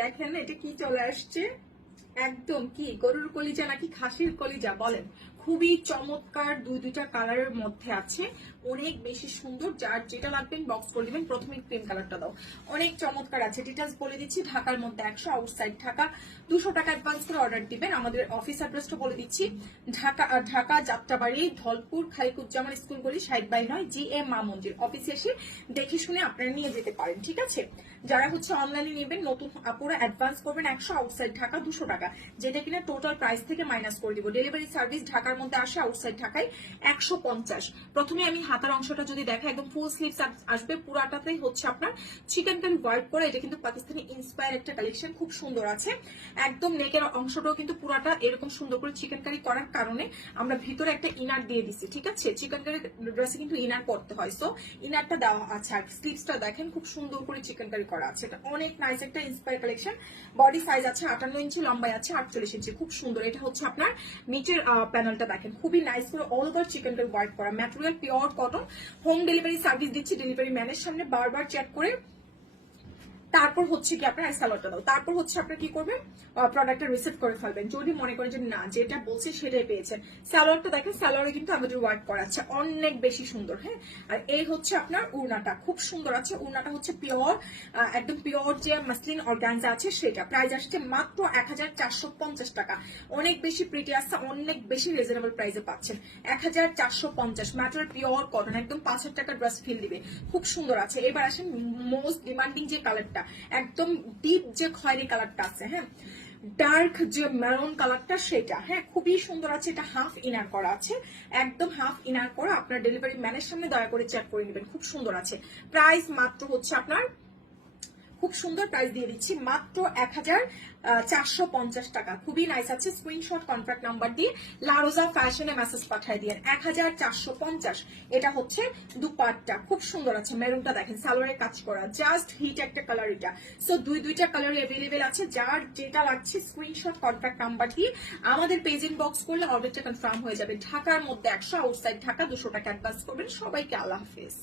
দেখেন এটা কি চলে আসছে, একদম কি গরুর কলিজা নাকি খাসির কলিজা বলেন, খুবই চমৎকার দুইটা কালারের মধ্যে আছে, অনেক বেশি সুন্দর। যার যেটা লাগবেন বক্স করে দিবেন। প্রথমে ক্রিম কালারটা দাও, অনেক চমৎকার আছে। ডিটেলস বলে দিচ্ছি, ঢাকার মধ্যে 100, আউটসাইড ঢাকা 200 টাকা অ্যাডভান্স করে অর্ডার দিবেন। আমাদের অফিস অ্যাড্রেসটা বলে দিচ্ছি, ঢাকা যাত্রাবাড়ি ধলপুর খালিকুজ্জামান স্কুল গলি 60/9 GA মা মন্দির। অফিসে এসে দেখে শুনে আপনারা নিয়ে যেতে পারেন, ঠিক আছে। যারা হচ্ছে অনলাইনে নেবেন, নতুন আপুরা অ্যাডভান্স করবেন 100, আউটসাইড ঢাকা 200 টাকা, যেটা কিনা টোটাল প্রাইস থেকে মাইনাস করে দিব। ডেলিভারি সার্ভিস ঢাকার মধ্যে আসে, আউটসাইড ঢাকায় 150। প্রথমে আমি হাতার অংশটা যদি দেখা, একদম ফুল স্লিভস আসবে, পুরাটাতেই হচ্ছে আপনার চিকেন কারি ওয়ার্ক করে। এটা কিন্তু পাকিস্তানি ইন্সপায়ার একটা কালেকশন, খুব সুন্দর আছে। একদম নেকের অংশটাও কিন্তু পুরাটা এরকম সুন্দর করে চিকেন কারি করার কারণে আমরা ভিতরে একটা ইনার দিয়ে দিচ্ছি, ঠিক আছে। চিকেন কারি ড্রেসে কিন্তু ইনার পড়তে হয়, সো ইনারটা দেওয়া আছে। আর স্লিভসটা দেখেন খুব সুন্দর করে চিকেন কারি করা আছে। এটা অনেক নাইস একটা ইন্সপায়ার কালেকশন। বডি সাইজ আছে 58 ইঞ্চি, লম্বায় আছে 48 ইঞ্চি, খুব সুন্দর। এটা হচ্ছে আপনার নিচের প্যানেলটা দেখেন, খুবই নাইস করে all over chicken curry work করা, material pure cotton. Home delivery service দিচ্ছি, ডেলিভারি ম্যানের সামনে বারবার চেক করে তারপর হচ্ছে কি আপনার সালোয়ারটা দাও, তারপর হচ্ছে আপনার কি করবেন, প্রোডাক্টটা রিসিভ করে ফেলবেন। যদি মনে করেন যে না, যেটা বলছে সেটাই পেয়েছেন। সালোয়ারটা দেখেন, সালোয়ারে কিন্তু আমাদের ওয়ার্ক করা আছে, অনেক বেশি সুন্দর। হ্যাঁ, আর এই হচ্ছে আপনার উড়নাটা, খুব সুন্দর আছে। উড়নাটা হচ্ছে পিওর, একদম পিওর যে মাসলিন অর্গানজা আছে সেটা। প্রাইস আসছে মাত্র 1450 টাকা। অনেক বেশি প্রিটি আসছে, অনেক বেশি রিজনেবল প্রাইসে পাচ্ছেন। 1450, ম্যাটেরিয়াল পিওর কটন, একদম 5000 টাকা ড্রেস ফিল দিবে, খুব সুন্দর আছে। এবার আসেন মোস্ট ডিমান্ডিং যে কালারটা, একদম ডিপ যে খয়েরি কালারটা আছে, হ্যাঁ, ডার্ক যে মেরুন কালারটা সেটা, হ্যাঁ, খুবই সুন্দর আছে। এটা হাফ ইনার করা আছে, একদম হাফ ইনার করা। আপনার ডেলিভারি ম্যানের সামনে দয়া করে চেক করে নেবেন, খুব সুন্দর আছে। প্রাইস মাত্র হচ্ছে আপনার, খুব সুন্দর প্রাইস দিয়ে দিচ্ছি, মাত্র 1450 টাকা। খুবই নাইস আছে। স্ক্রিনশট কন্ট্যাক্ট নাম্বার দিয়ে লারোজা ফ্যাশনে মেসেজ পাঠিয়ে দিয়ে 1450। এটা হচ্ছে দুপাট্টা, খুব সুন্দর আছে। মেরুনটা দেখেন, সালোয়ারের কাজ করা, জাস্ট হিট একটা কালার এটা। সো দুইটা কালার অ্যাভেলেবেল আছে। যার যেটা লাগছে স্ক্রিনশট কন্ট্যাক্ট নাম্বার দিয়ে আমাদের পেজ ইনবক্স করলে অর্ডারটা কনফার্ম হয়ে যাবে। ঢাকার মধ্যে 100, আউটসাইড ঢাকা 200 টাকা অ্যাডভান্স করবেন। সবাইকে আল্লাহ হাফেজ।